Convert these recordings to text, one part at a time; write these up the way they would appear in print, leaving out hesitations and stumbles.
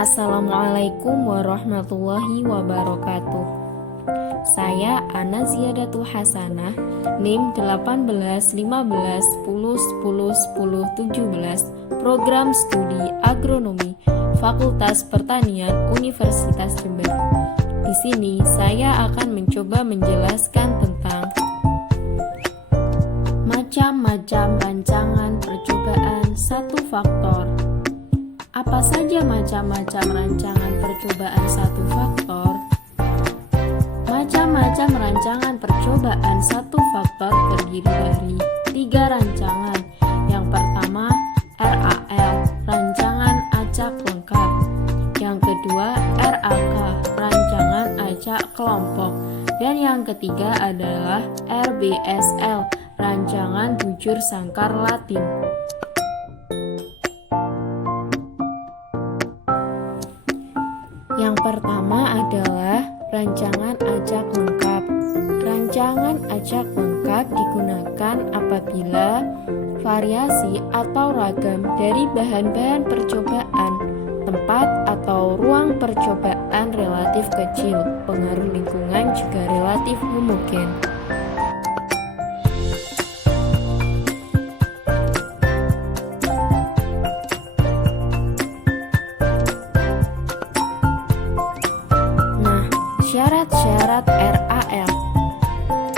Assalamualaikum warahmatullahi wabarakatuh. Saya Ana Ziyadatul Hasanah, NIM 18 15 10 10 10 17, Program Studi Agronomi, Fakultas Pertanian Universitas Jember. Di sini saya akan mencoba menjelaskan tentang macam-macam rancangan percobaan satu faktor. Apa saja macam-macam rancangan percobaan satu faktor? Macam-macam rancangan percobaan satu faktor terdiri dari 3 rancangan. Yang pertama, RAL, rancangan acak lengkap. Yang kedua, RAK, rancangan acak kelompok. Dan yang ketiga adalah RBSL, rancangan bujur sangkar Latin. Yang pertama adalah rancangan acak lengkap. Rancangan acak lengkap digunakan apabila variasi atau ragam dari bahan-bahan percobaan, tempat atau ruang percobaan relatif kecil, pengaruh lingkungan juga relatif homogen. Syarat-syarat RAL.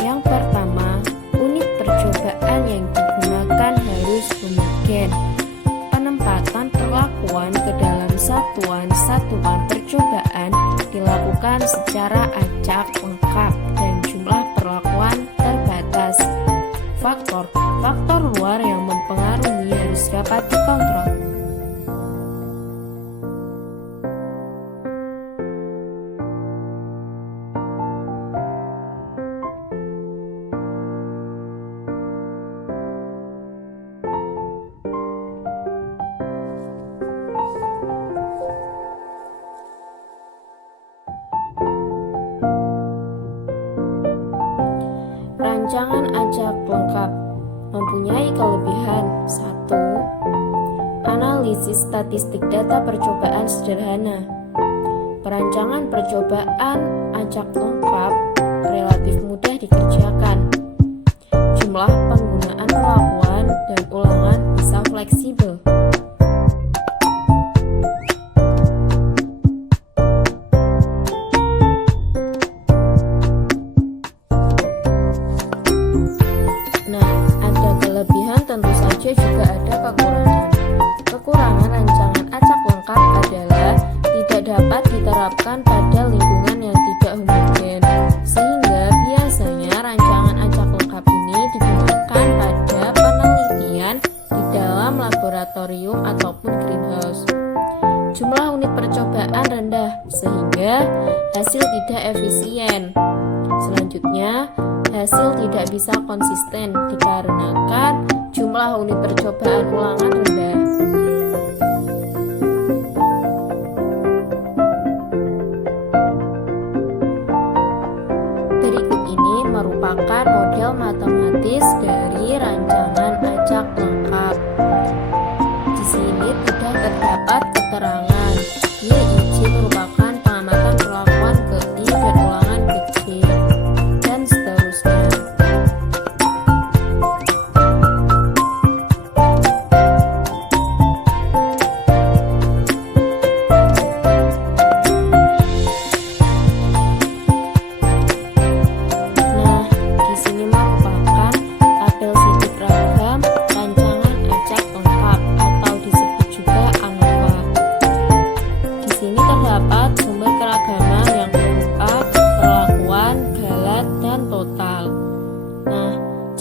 Yang pertama, unit percobaan yang digunakan harus homogen. Penempatan perlakuan ke dalam satuan-satuan percobaan dilakukan secara acak lengkap dan jumlah perlakuan terbatas. Faktor luar yang mempengaruhi harus dapat dikontrol. Rancangan acak lengkap mempunyai kelebihan 1. Analisis statistik data percobaan sederhana. Perancangan percobaan acak lengkap relatif mudah dikerjakan. Jumlah penggunaan perlakuan dan ulangan bisa fleksibel. Tentu saja juga ada kekurangan. Kekurangan rancangan acak lengkap adalah tidak dapat diterapkan pada lingkungan yang tidak homogen, sehingga biasanya rancangan acak lengkap ini digunakan pada penelitian di dalam laboratorium ataupun greenhouse. Jumlah unit percobaan rendah, sehingga hasil tidak efisien. Selanjutnya, hasil tidak bisa konsisten dikarenakan jumlah unit percobaan ulangan rendah. Berikut ini merupakan model matematis dari rancangan acak lengkap. Di sini tidak terdapat keterangan YIC merupakan pengamatan perlakuan ke I dan ulangan ke C, dan seterusnya.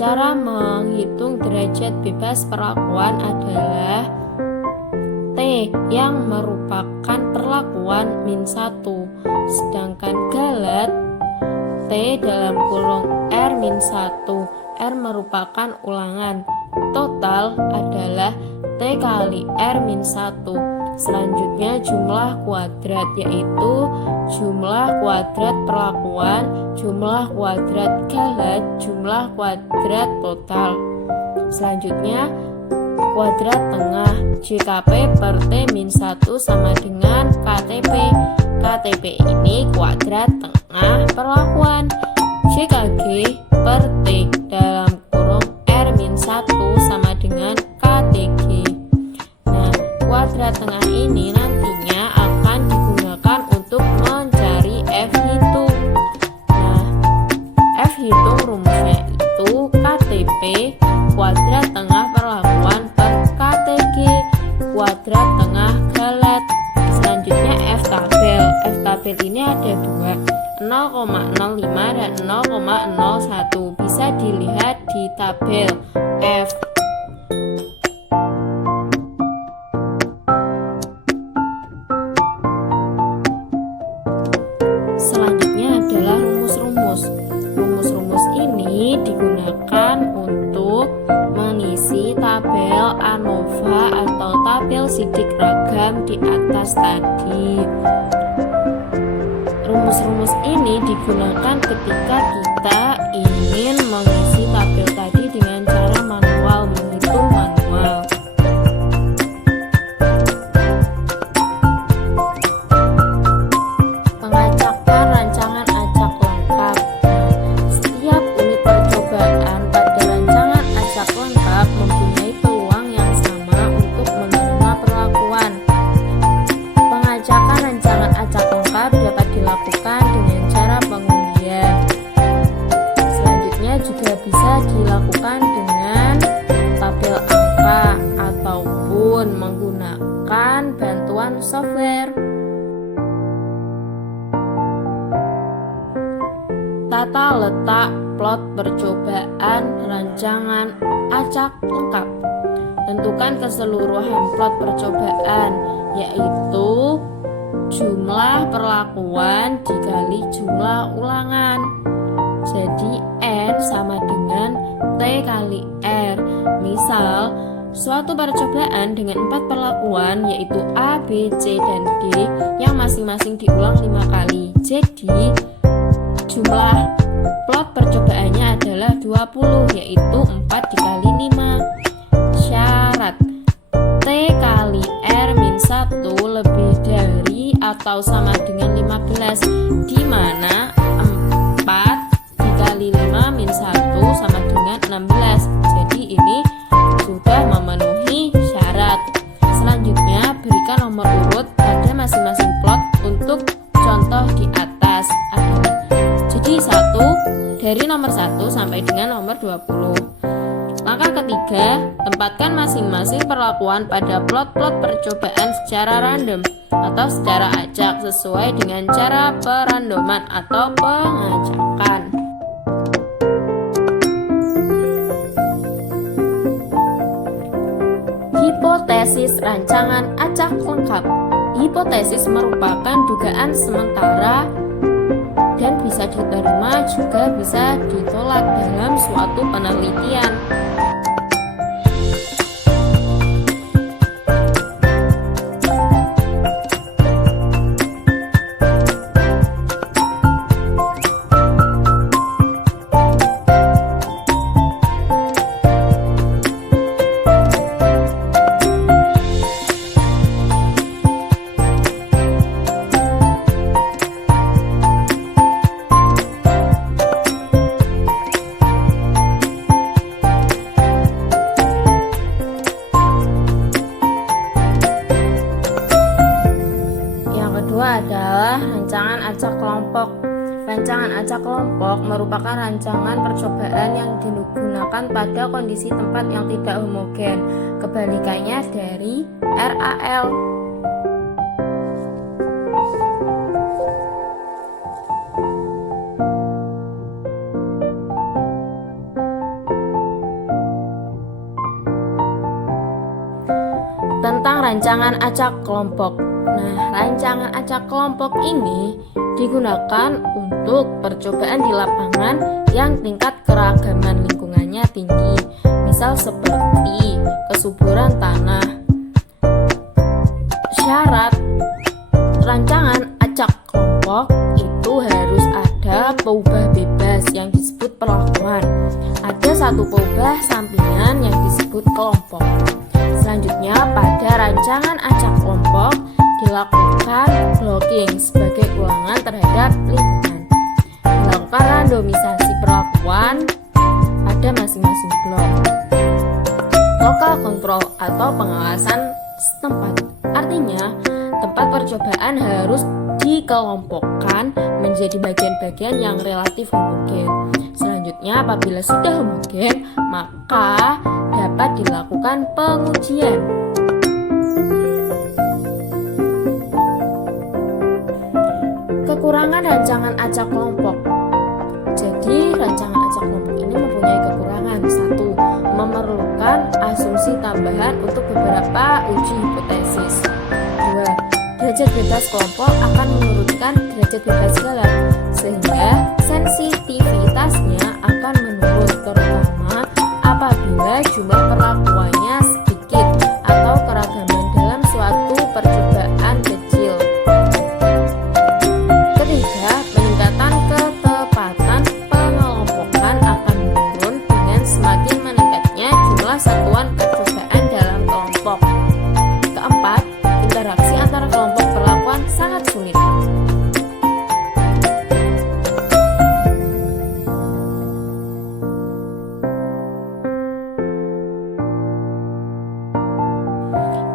Cara menghitung derajat bebas perlakuan adalah T yang merupakan perlakuan -1, sedangkan galat T dalam kurung R-1, R merupakan ulangan. Total adalah T kali R-1. Selanjutnya jumlah kuadrat, yaitu jumlah kuadrat perlakuan, jumlah kuadrat galat, jumlah kuadrat total. Selanjutnya kuadrat tengah. JKP per T-1 sama dengan KTP. KTP ini kuadrat tengah perlakuan. JKG per T dalam kurung R-1 sama dengan KTG. Nah, kuadrat tengah ini nantinya akan digunakan untuk mencari F hitung. Nah, F hitung rumusnya itu KTP kuadrat tengah perlakuan per KTG kuadrat tengah galet. Selanjutnya F tabel. F tabel ini ada dua, 0,05 dan 0,01. Bisa dilihat di tabel F. Selanjutnya adalah rumus-rumus. Rumus-rumus ini digunakan untuk mengisi tabel ANOVA atau tabel sidik ragam di atas tadi. Rumus-rumus ini digunakan ketika kita ingin mengisi tabel tadi dengan cara manual, menghitung manual. Pengacakan rancangan acak lengkap. Setiap unit percobaan pada rancangan acak lengkap mempunyai peluang yang sama untuk menerima perlakuan. Pengacakan rancangan acak lengkap dapat dilakukan dengan cara pengundian. Selanjutnya juga bisa dilakukan dengan tabel angka ataupun menggunakan bantuan software. Tata letak plot percobaan rancangan acak lengkap. Tentukan keseluruhan plot percobaan, yaitu jumlah perlakuan dikali jumlah ulangan. Jadi N sama dengan T kali R. Misal, suatu percobaan dengan 4 perlakuan yaitu A, B, C, dan D yang masing-masing diulang 5 kali. Jadi jumlah plot percobaannya adalah 20, yaitu 4 dikali 5. Syarat T kali R-1 lebih dari atau sama dengan 15, di mana 4 dikali 5 min 1 sama dengan 16. Jadi ini sudah memenuhi syarat. Selanjutnya berikan nomor urut pada masing-masing plot untuk contoh di atas. Jadi 1 dari nomor 1 sampai dengan nomor 20. Langkah ketiga, tempatkan masing-masing perlakuan pada plot-plot percobaan secara random atau secara acak sesuai dengan cara perandoman atau pengacakan. Hipotesis rancangan acak lengkap. Hipotesis merupakan dugaan sementara dan bisa diterima juga bisa ditolak dalam suatu penelitian. Adalah rancangan acak kelompok. Rancangan acak kelompok merupakan rancangan percobaan yang digunakan pada kondisi tempat yang tidak homogen, kebalikannya dari RAL. Tentang rancangan acak kelompok. Nah, rancangan acak kelompok ini digunakan untuk percobaan di lapangan yang tingkat keragaman lingkungannya tinggi, misal seperti kesuburan tanah. Syarat rancangan acak kelompok itu harus ada peubah bebas yang disebut perlakuan. Ada satu peubah sampingan yang disebut kelompok. Selanjutnya, pada rancangan acak kelompok dilakukan blocking sebagai ulangan terhadap lingkungan. Dilakukan randomisasi perlakuan pada masing-masing blok. Lokal control atau pengawasan setempat. Artinya, tempat percobaan harus dikelompokkan menjadi bagian-bagian yang relatif homogen. Selanjutnya, apabila sudah homogen, maka dapat dilakukan pengujian. Kekurangan rancangan acak kelompok. Jadi, rancangan acak kelompok ini mempunyai kekurangan. 1. Memerlukan asumsi tambahan untuk beberapa uji hipotesis. 2. Derajat bebas kelompok akan menurunkan derajat bebas skala, sehingga sensitivitasnya akan menurun, terutama apabila jumlah perlakuannya sedikit atau keragaman dalam suatu percobaan kecil. Ketiga, peningkatan ketepatan pengelompokan akan menurun dengan semakin meningkatnya jumlah satuan percobaan dalam kelompok. Keempat, interaksi antara kelompok perlakuan sangat sulit.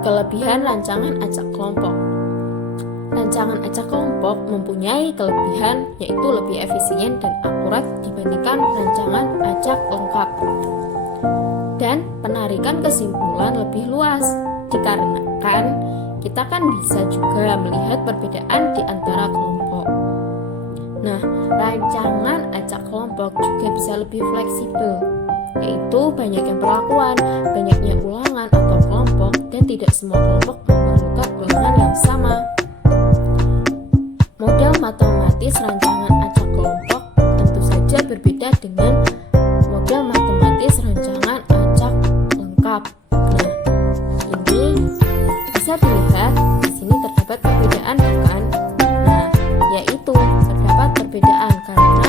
Kelebihan rancangan acak kelompok. Rancangan acak kelompok mempunyai kelebihan yaitu lebih efisien dan akurat dibandingkan rancangan acak lengkap. Dan penarikan kesimpulan lebih luas dikarenakan kita kan bisa juga melihat perbedaan di antara kelompok. Nah, rancangan acak kelompok juga bisa lebih fleksibel, yaitu banyaknya perlakuan, banyaknya ulangan atau kelompok, dan tidak semua kelompok memerlukan ulangan yang sama. Model matematis rancangan acak kelompok tentu saja berbeda dengan model matematis rancangan acak lengkap. Nah, ini bisa dilihat di sini terdapat perbedaan, bukan? Nah, yaitu terdapat perbedaan karena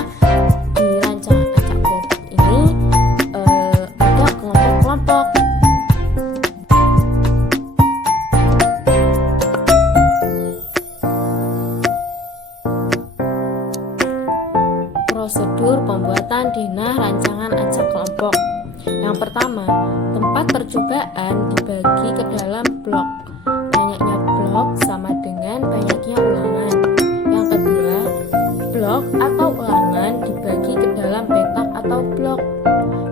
di rancangan acak kelompok ini ada kelompok-kelompok. Prosedur pembuatan denah rancangan acak kelompok. Yang pertama, tempat percobaan dibagi ke dalam blok. Banyaknya blok sama dengan banyaknya ulangan. Yang kedua, blok atau ulangan dibagi ke dalam petak atau blok.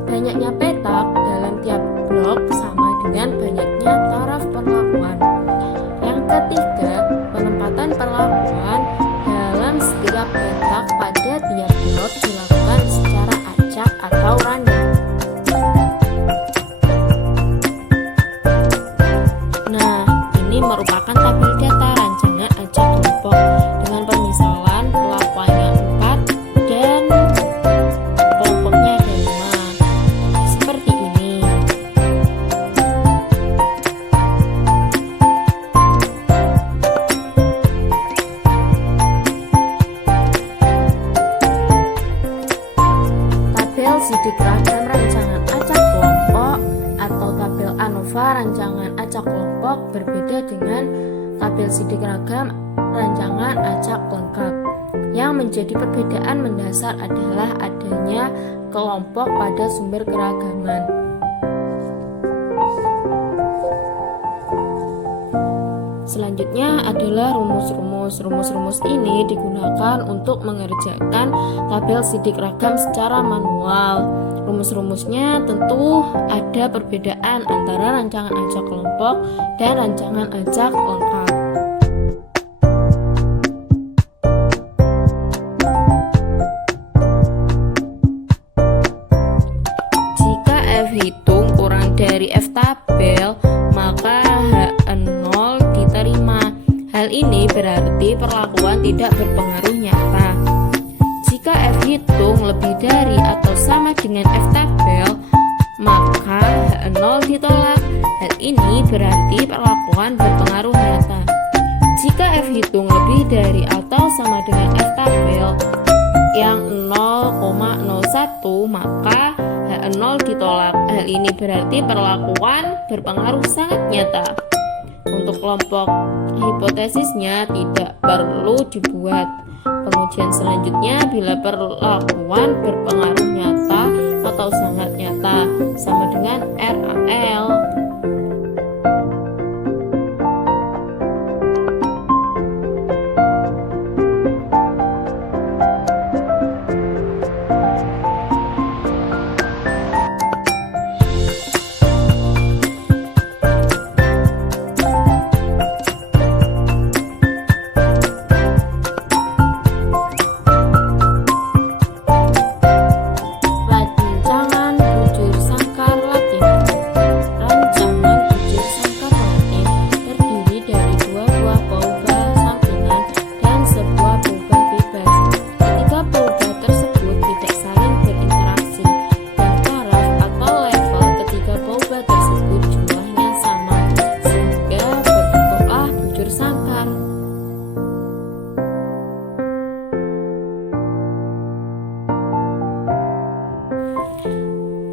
Banyaknya petak dalam tiap blok sama dengan banyaknya taraf perlakuan. Yang ketiga, penempatan perlakuan dalam setiap petak pada tiap blok dilakukan secara acak atau random. Nah, ini merupakan tabel data rancangan acak kelompok dengan permisalan perlakuannya 4 dan kelompoknya ada 5. Seperti ini. Tabel sidik ragam rancangan acak kelompok atau tabel ANOVA rancangan acak kelompok berbeda dengan tabel sidik ragam rancangan acak lengkap. Yang menjadi perbedaan mendasar adalah adanya kelompok pada sumber keragaman. Selanjutnya adalah rumus-rumus. Rumus-rumus ini digunakan untuk mengerjakan tabel sidik ragam secara manual. Rumus-rumusnya tentu ada perbedaan antara rancangan acak kelompok dan rancangan acak lengkap. Jika F hitung kurang dari F tabel, maka H0 diterima. Hal ini berarti perlakuan tidak berpengaruh nyata. Jika F hitung lebih dari atau sama dengan F tabel, maka H0 ditolak. Hal ini berarti perlakuan berpengaruh nyata. Jika F hitung lebih dari atau sama dengan F tabel yang 0,01, maka H0 ditolak. Hal ini berarti perlakuan berpengaruh sangat nyata. Untuk kelompok hipotesisnya tidak perlu dibuat. Pengujian selanjutnya bila perlakuan berpengaruh nyata atau sangat nyata sama dengan RAL.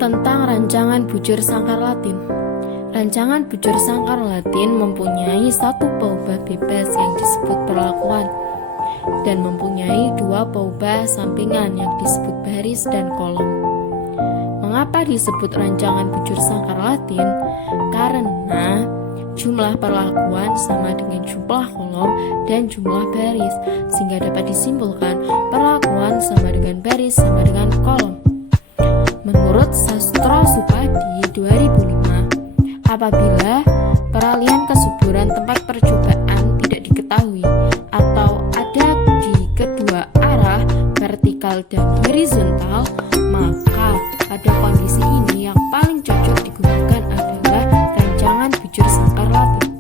Tentang rancangan bujur sangkar Latin. Rancangan bujur sangkar Latin mempunyai satu peubah bebas yang disebut perlakuan dan mempunyai dua peubah sampingan yang disebut baris dan kolom. Mengapa disebut rancangan bujur sangkar Latin? Karena jumlah perlakuan sama dengan jumlah kolom dan jumlah baris, sehingga dapat disimpulkan perlakuan sama dengan baris sama dengan kolom. Menurut Sastra Supadi 2005, apabila peralihan kesuburan tempat percobaan tidak diketahui atau ada di kedua arah vertikal dan horizontal, maka pada kondisi ini yang paling cocok digunakan adalah rancangan bujur sangkar Latin.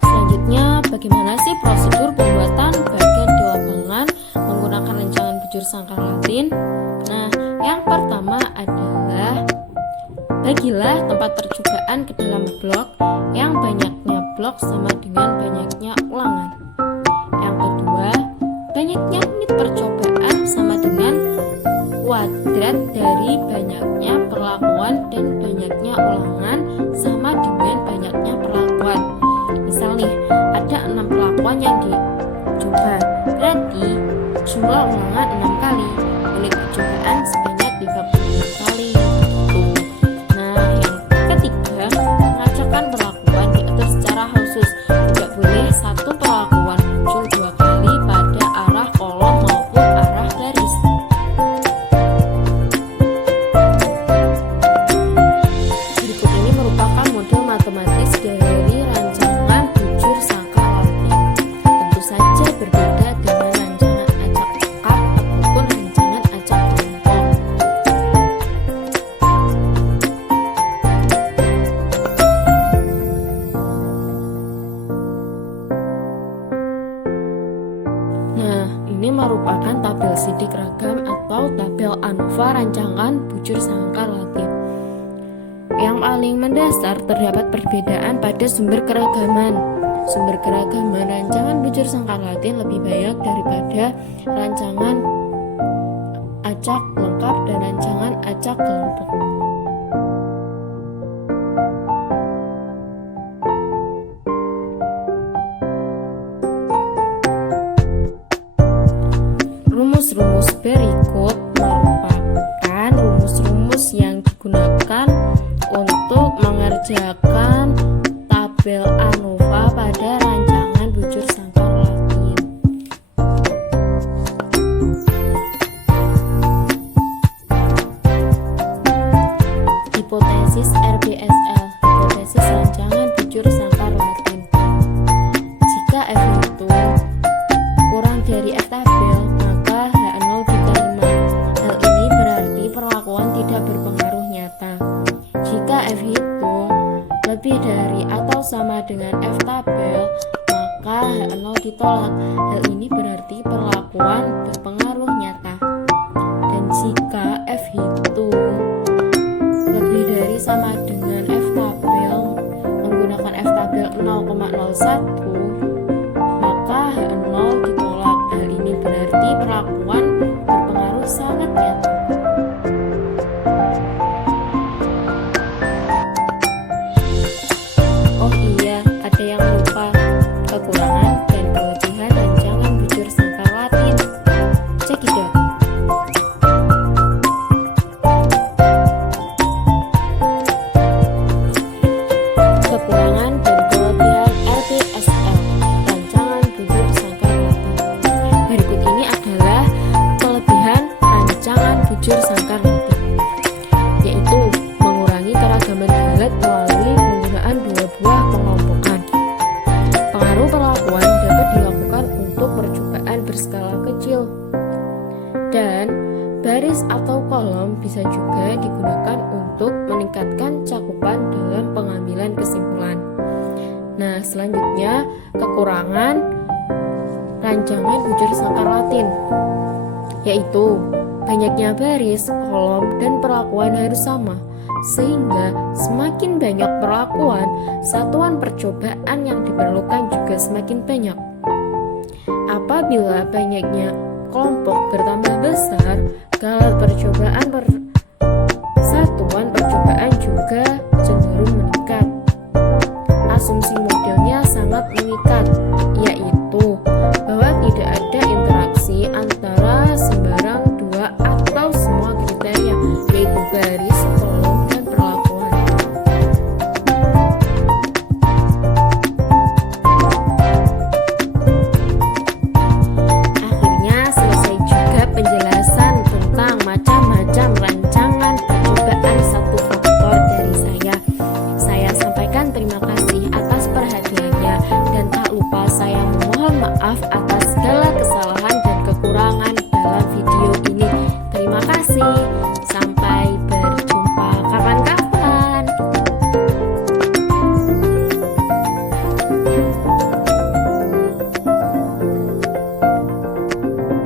Selanjutnya, bagaimana sih prosedur pembuatan bagian di lapangan menggunakan rancangan bujur sangkar Latin? Nah, yang pertama adalah bagilah tempat percobaan ke dalam blok yang banyaknya blok sama dengan banyaknya ulangan. Yang kedua, banyaknya unit percobaan sama dengan kuadrat dari banyaknya perlakuan dan banyaknya ulangan sama dengan banyaknya perlakuan. Misal nih, ada 6 perlakuan yang dicoba, berarti jumlah ulangan 6 kali, unit percobaan sebanyak 36 kali. Nah, yang ketiga, pengecekan perlakuan diatur secara khusus. Tidak boleh satu perlakuan muncul 2 kali pada arah kolom maupun arah baris. Berikut ini merupakan model matematis dari rancangan bujur sangkar Latin. Tentu saja berbeda dengan rancangan acak lengkap ataupun rancangan acak kelompok. Nah, ini merupakan tabel sidik ragam atau tabel ANOVA rancangan bujur sangkar Latin. Yang paling mendasar terdapat perbedaan pada sumber keragaman. Sumber keragaman rancangan bujur sangkar Latin lebih banyak daripada rancangan acak lengkap dan rancangan acak kelompok. Rumus-rumus berikut merupakan rumus-rumus yang digunakan untuk mengerjakan tabel ANOVA pada rancangan bujur sangkar Latin. Hipotesis RBSL, hipotesis rancangan bujur sangkar Latin. Jika F itu kurang dari F tabel, maka H0 diterima. Hal ini berarti perlakuan tidak berpengaruh nyata. Jika F hitung lebih dari atau sama dengan F tabel, maka H0 ditolak. Hal ini berarti perlakuan berpengaruh nyata. Dan jika F hitung lebih dari sama dengan F tabel menggunakan F tabel 0,01, maka H0 Dan baris atau kolom bisa juga digunakan untuk meningkatkan cakupan dalam pengambilan kesimpulan. Nah, selanjutnya kekurangan rancangan bujur sangkar Latin, yaitu banyaknya baris, kolom, dan perlakuan harus sama, sehingga semakin banyak perlakuan, satuan percobaan yang diperlukan juga semakin banyak. Apabila banyaknya kelompok bertambah besar, satuan percobaan juga